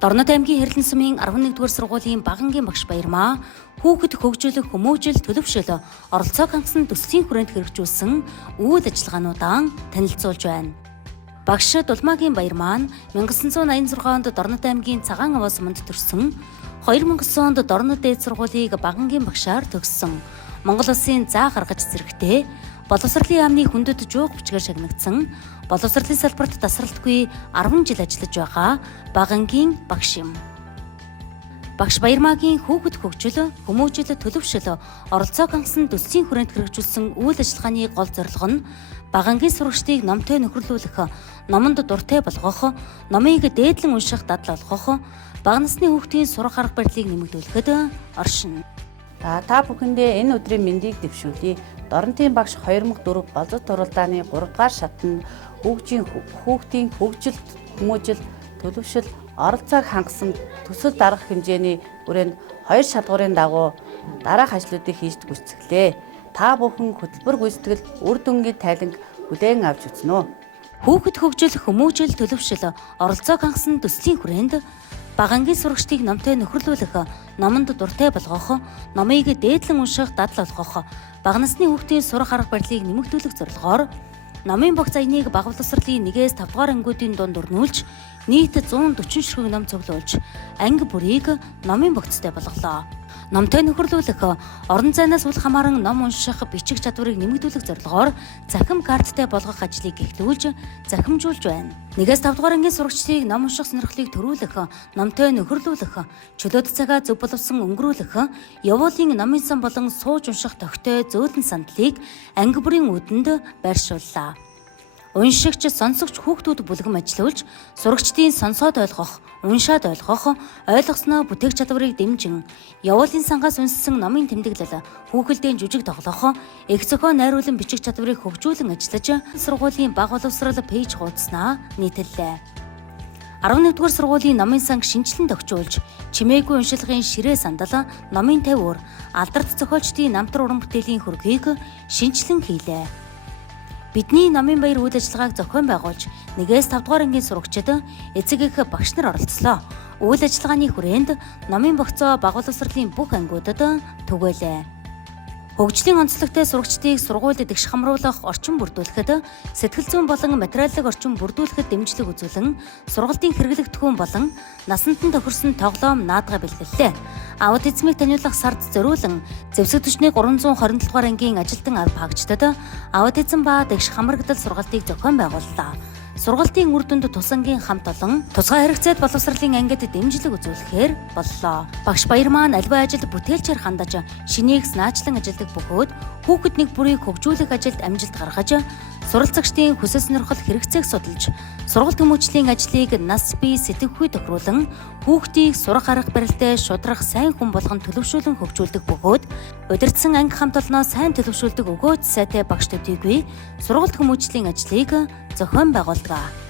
Дорнод аймгийн Хэрлэн сумын 11-р сургуулийн багангийн багш Баярмаа хүүхэд хөгжүүлэх хүмүүжил төлөвшөл оролцоог хангасан төслийн хүрээнд хэрэгжүүлсэн үйл ажиллагаануудаа танилцуулж байна. Багш Дулмаагийн Баярмаа 1986 онд Дорнод аймгийн Цагаан Овоо суманд төрсөн. 2009 онд Дорнод дээд сургуулийг багангийн багшаар төгссөн. Монгол Улсын заа гаргаж зэрэгтэй боловсролын яамны хүндэт жууг бичгээр шагнагдсан. Боловсролын салбарт тасралтгүй 10 жил ажиллаж байгаа багангийн багш юм. Багш Баярмаагийн хүүхэд хөгжил, хүмүүжил төлөвшөл оролцоог хангасан төслийн хүрээнд хэрэгжүүлсэн үйл ажиллагааны гол зорилго нь багангийн сурагчдыг номтой нөхөрлүүлэх, номонд дуртай болгох, номыг дээдлэн унших дадал олгох, бага насны хүүхдийн сурах арга барилыг нэмэгдүүлэхэд оршино. Та бүхэндээ энэ өдрийн мэндийг дэвшүүлье. Дорнодын багш 2004 болзот туралдааны 3 дугаар шатнд хүүхдийн хөгжил, хүмүүжил, төлөвшөл, оролцоог хангасан төсөл дарах хэмжээний хүрээнд 2 шалгуурын дагуу дараах ажлуудыг хийж гүйцэтгэлээ. Та бүхэн хөтөлбөр гүйцэтгэл үр дүнгийн тайланг хүлээн авч үзнэ үү? Хүүхэд хөгжил, хүмүүжил, төлөвшөл, оролцоог хангасан төслийн хүрээнд багангийн сурагчдыг номтой нөхөрлүүлэх, номонд дуртай болгох, номыг дээдлэн унших дадал олгох, бага насны хүүхдийн сурах арга барилыг нэмэгдүүлэх зорилгоор номын богц аяныг бага боловсролын 1-5 дугаар ангиудын дунд өрнүүлж, нийт 140 ширхэг ном цуглуулж, анги бүрийг номын богцтой болголоо. Номтой нөхөрлүүлэх, орон зайнаас үл хамааран ном унших, бичих чадварыг нэмэгдүүлэх зорилгоор захим карттай болгох ажлыг эхлүүлж, захимжуулж байна. 1-5 дугаар ангийн сурагчдыг ном унших сонирхлыг төрүүлэх, номтой нөхөрлүүлэх, чөлөөт цагаа зөв боловсон өнгөрүүлэх, явуулын номын сан болон сууж унших тогтой зөөлөн сандлыг анги бүрийн үүдэнд байршууллаа. Уншигч, сонсогч хүүхдүүд бүлгэн ажиллуулж, сурагчдын сонсоод ойлгох, уншаад ойлгох, ойлгосноо бүтээх чадварыг дэмжин, явуулын сангаас үнссэн номын тэмдэглэл, хүүхэлдэйн жүжиг тоглох, их зохион найруулан бичих чадварыг хөгжүүлэн ажиллаж, сургуулийн бага боловсрол пэйж хуудаснаа нийтэллээ. 11-р сургуулийн номын санг шинжилэн тогтжуулж, чимээгүй уншилгын ширээ сандал, номын тавь уур, алдарт зохиолчдын намтар уран бүтээлийн хөрөгийг шинжилэн хийлээ. Бидний номын баяр үйл ажиллагааг зохион байгуулж, 1-5 дугаар ангийн сурагчид эцэг эх багш нар оролцлоо. Үйл ажиллагааны хүрээнд номын богцоо бага боловсролын бүх ангиудад түгээлээ. Хөгжлийн онцлогтой сурагчдыг сургуульд дэвш хамруулах орчин бүрдүүлэхэд, сэтгэл зүйн болон материалын орчин бүрдүүлэхэд дэмжлэг үзүүлэн, сургалтын хэрэглэгдэхүүн болон насанд нь тохирсон тоглоом наадгаа бэлгэллээ. Аутизмыг таниулах сард зориулан зэвсэг түвшний 327 дугаар ангийн ажилтан арга хаагчдад аутизм ба дэвш хамрагдал сургалтыг зохион байгууллаа. Сургалтын үр дүнд тус ангийн хамт олон тусгай хэрэгцээд боловсролын ангид дэмжлэг үзүүлэхээр боллоо. Багш Баярмаа аливаа ажилд бүтээлчээр хандаж, шинийг наачлан ажилдаг бөгөөд хүүхэд нэг бүрийг хөгжүүлэх ажилд амжилт гаргаж, суралцагчдын хүсэл сонирхол хэрэгцээг судалж, сургалт хүмүүжлийн ажлыг нас бие сэтгэхүй тохируулан хүүхдийг сурах арга барилтай шударах сайн хүн болгон төлөвшүүлэн хөгжүүлдэг бөгөөд удирдсан анги хамт олноо сайн төлөвшүүлдэг өгөөж сайтай багш төдийгүй сургалт хүмүүжлийн ажлыг зохион байгуулдаг.